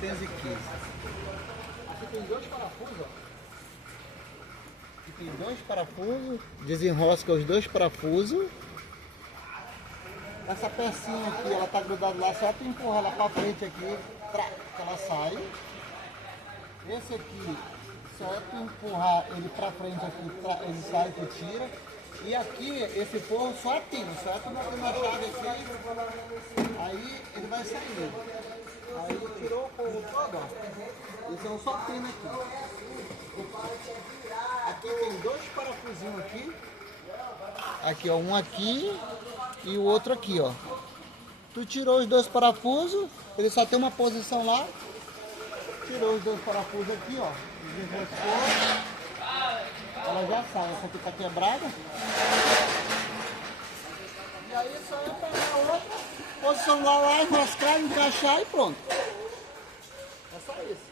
415. Aqui tem dois parafusos, ó. Aqui tem dois parafusos. Desenrosca os dois parafusos. Essa pecinha aqui, ela tá grudada lá, só tu empurrar ela pra frente aqui, que ela sai. Esse aqui, só tu empurrar ele pra frente aqui, ele sai, tu tira. E aqui, esse forro só atina, só tu bater na chave aqui, aí ele vai sair. Aí tirou o forro todo, ó. Esse é um só pino aqui. Aqui tem dois parafusinhos aqui. Aqui, ó, um aqui e o outro aqui, ó. Tu tirou os dois parafusos, ele só tem uma posição lá. Tirou os dois parafusos aqui, ó. Desenroscou. Ela já sai, essa aqui tá quebrada. E aí só eu pegar a outra, posicionar lá, enroscar, encaixar e pronto. É só isso.